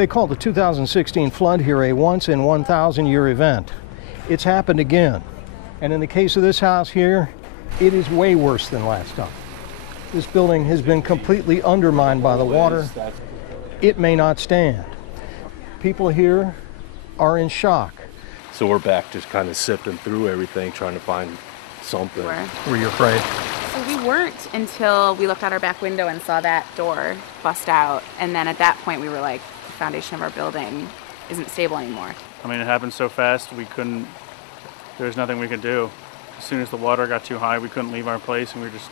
They call the 2016 flood here a once-in-1,000-year event. It's happened again. And in the case of this house here, it is way worse than last time. This building has been completely undermined by the water. It may not stand. People here are in shock. So we're back just kind of sifting through everything, trying to find something. Were you afraid? So we weren't until we looked out our back window and saw that door bust out. And then at that point we were like, the foundation of our building isn't stable anymore. I mean, it happened so fast, there was nothing we could do. As soon as the water got too high, we couldn't leave our place, and we were just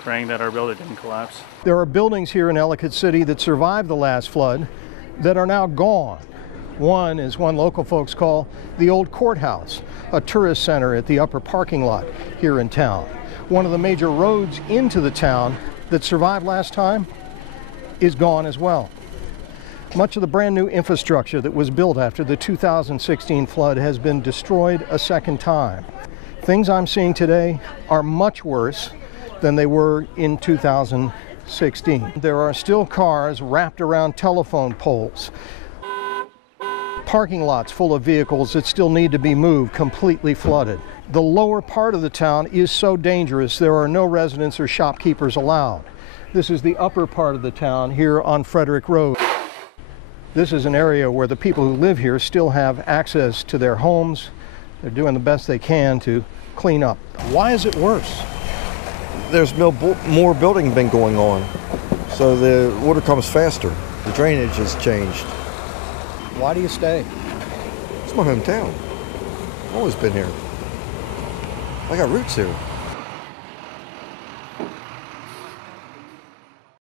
praying that our building didn't collapse. There are buildings here in Ellicott City that survived the last flood that are now gone. One is one local folks call the old courthouse, a tourist center at the upper parking lot here in town. One of the major roads into the town that survived last time is gone as well. Much of the brand new infrastructure that was built after the 2016 flood has been destroyed a second time. Things I'm seeing today are much worse than they were in 2016. There are still cars wrapped around telephone poles. Parking lots full of vehicles that still need to be moved, completely flooded. The lower part of the town is so dangerous there are no residents or shopkeepers allowed. This is the upper part of the town here on Frederick Road. This is an area where the people who live here still have access to their homes. They're doing the best they can to clean up. Why is it worse? There's more building been going on, so the water comes faster. The drainage has changed. Why do you stay? It's my hometown. I've always been here. I got roots here.